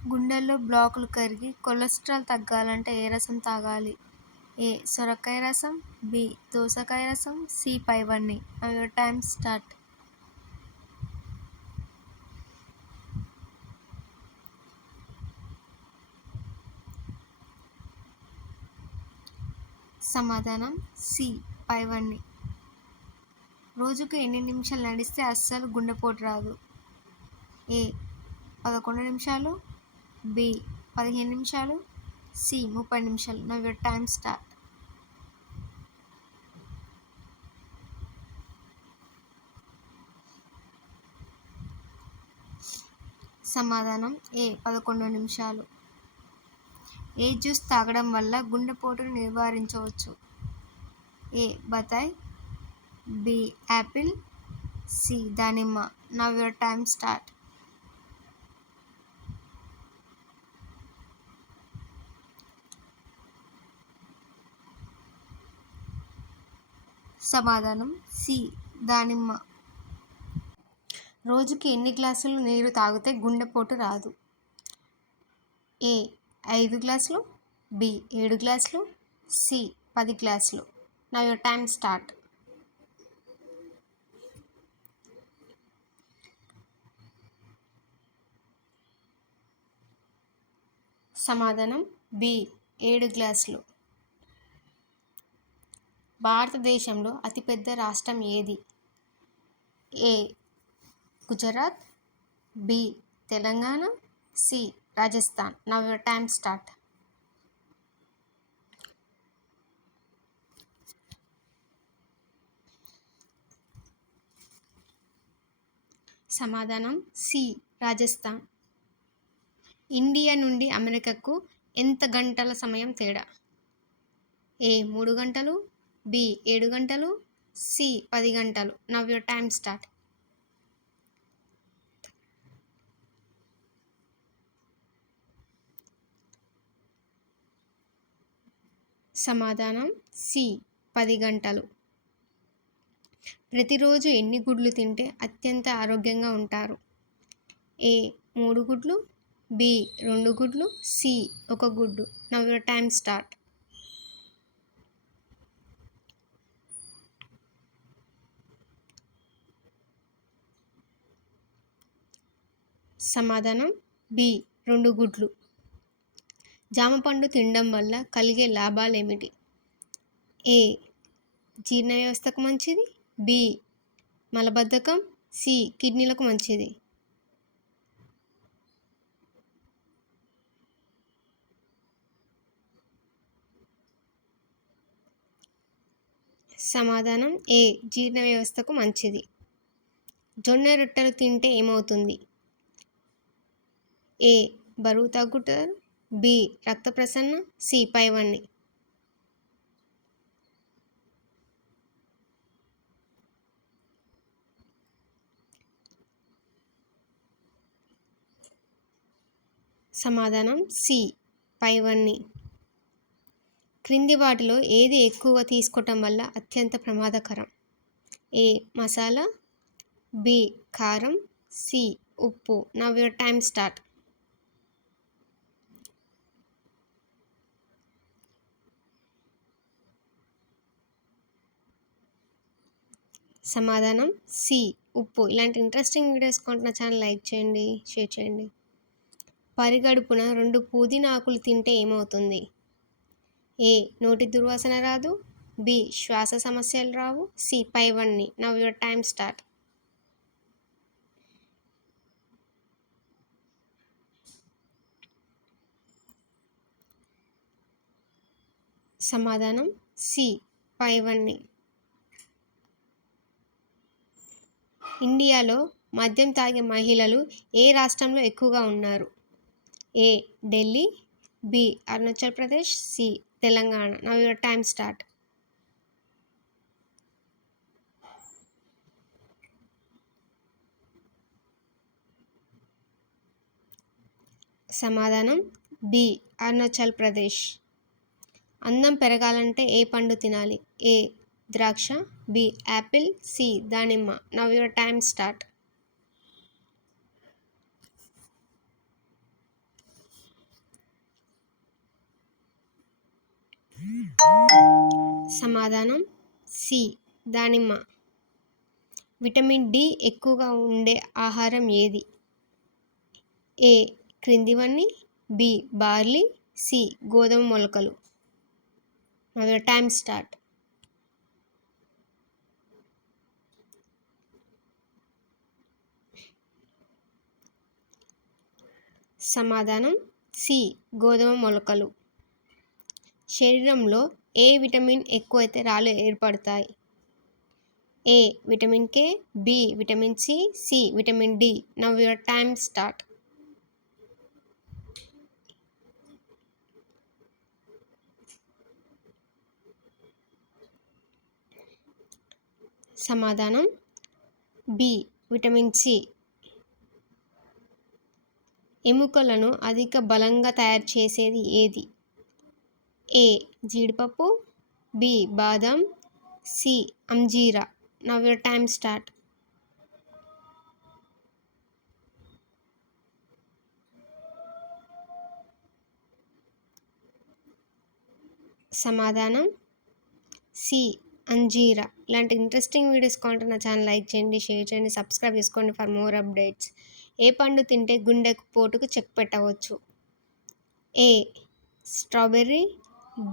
గుండెల్లో బ్లాకులు కరిగి కొలెస్ట్రాల్ తగ్గాలంటే ఏ రసం తాగాలి? ఏ. సొరకాయ రసం, బి. దోసకాయ రసం, సి. పైవన్నీ. Now your time start. సమాధానం సి. పైవన్నీ. రోజుకు ఎన్ని నిమిషాలు నడిస్తే అస్సలు గుండెపోటు రాదు? ఏ. 11 నిమిషాలు, బి. 15 నిమిషాలు, సి. 30 నిమిషాలు. Now your time start. సమాధానం ఏ. 11 నిమిషాలు. ఏ జ్యూస్ తాగడం వల్ల గుండెపోటును నివారించవచ్చు? ఏ. బత్తాయి, బి. Apple, C. దానిమ్మ. Now your time start. సమాధానం సి. దానిమ్మ. రోజుకి ఎన్ని గ్లాసులు నీరు తాగితే గుండెపోటు రాదు? ఏ. 5 గ్లాసులు, బి. 7 గ్లాసులు, సి. 10 గ్లాసులు. Now your time start. సమాధానం బి. 7 గ్లాసులు. భారతదేశంలో అతిపెద్ద రాష్ట్రం ఏది? A. Gujarat, B. Telangana, C. Rajasthan. Now your time start. సమాధానం సి. రాజస్థాన్. ఇండియా నుండి అమెరికాకు ఎంత గంటల సమయం తేడా? ఏ. 3 గంటలు, బి. 7 గంటలు, సి. 10 గంటలు. Now your time start. సమాధానం సి. 10 గంటలు. ప్రతిరోజు ఎన్ని గుడ్లు తింటే అత్యంత ఆరోగ్యంగా ఉంటారు? ఏ. 3 గుడ్లు, బి. 2 గుడ్లు, సి. 1 గుడ్డు. Now your time start. సమాధానం బి. 2 గుడ్లు. జామ పండు తినడం వల్ల కలిగే లాభాలేమిటి? ఏ. జీర్ణ వ్యవస్థకు మంచిది, బి. మలబద్ధకం, సి. కిడ్నీలకు మంచిది. సమాధానం ఏ. జీర్ణ వ్యవస్థకు మంచిది. జొన్న రొట్టెలు తింటే ఏమవుతుంది? ఏ. బరువు తగ్గుతారు, బి. రక్త ప్రసరణ, సి. పైవన్నీ. సమాధానం సి. పైవన్నీ. క్రింది వాటిలో ఏది ఎక్కువగా తీసుకోవటం వల్ల అత్యంత ప్రమాదకరం? ఏ. మసాలా, బి. కారం, సి. ఉప్పు. Now your time start. సమాధానం సి. ఉప్పు. ఇలాంటి ఇంట్రెస్టింగ్ వీడియోస్ కొంటున్న ఛానల్ లైక్ చేయండి, షేర్ చేయండి. పరిగడుపున 2 పుదీనా ఆకులు తింటే ఏమవుతుంది? ఏ. నోటి దుర్వాసన రాదు, బి. శ్వాస సమస్యలు రావు, సి. పైవన్నీ. Now your time start. సమాధానం సి. పైవన్నీ. ఇండియాలో మద్యం తాగే మహిళలు ఏ రాష్ట్రంలో ఎక్కువగా ఉన్నారు? A. Delhi, B. Arunachal Pradesh, C. Telangana. Now your time start. సమాధానం బి. అరుణాచల్ ప్రదేశ్. అందం పెరగాలంటే ఏ పండు తినాలి? ఏ. ద్రాక్ష, బి. Apple, C. దానిమ్మ. Now your time start. సమాధానం సి దానిమ్మ. విటమిన్ డి ఎక్కువగా ఉండే ఆహారం ఏది? ఏ క్రిందివన్నీ, బి బార్లీ, సి గోధుమ మొలకలు. Now your time start. సమాధానం సి గోధుమ మొలకలు. శరీరంలో ఏ విటమిన్ ఎక్కువైతే రాళ్ళు ఏర్పడతాయి? A vitamin K, B vitamin C, C vitamin D. Now your time start. సమాధానం బి విటమిన్ సి. ఎముకలను అధిక బలంగా తయారు చేసేది ఏది? ఏ జీడిపప్పు, బి బాదం, సి అంజీరా. Now your time start. సమాధానం సి అంజీరా. ఇలాంటి ఇంట్రెస్టింగ్ వీడియోస్ కావాలంటే నా ఛానల్ లైక్ చేయండి, షేర్ చేయండి, సబ్స్క్రైబ్ చేసుకోండి ఫర్ మోర్ అప్డేట్స్. ఏ పండు తింటే గుండెకు పోటుకు చెక్ పెట్టవచ్చు? ఏ స్ట్రాబెర్రీ,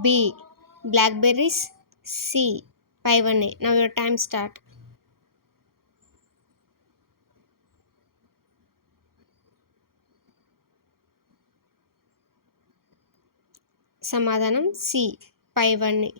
బి బ్లాక్బెర్రీస్, సి పైవన్నీ. Now your time start. సమాధానం సి పైవన్నీ.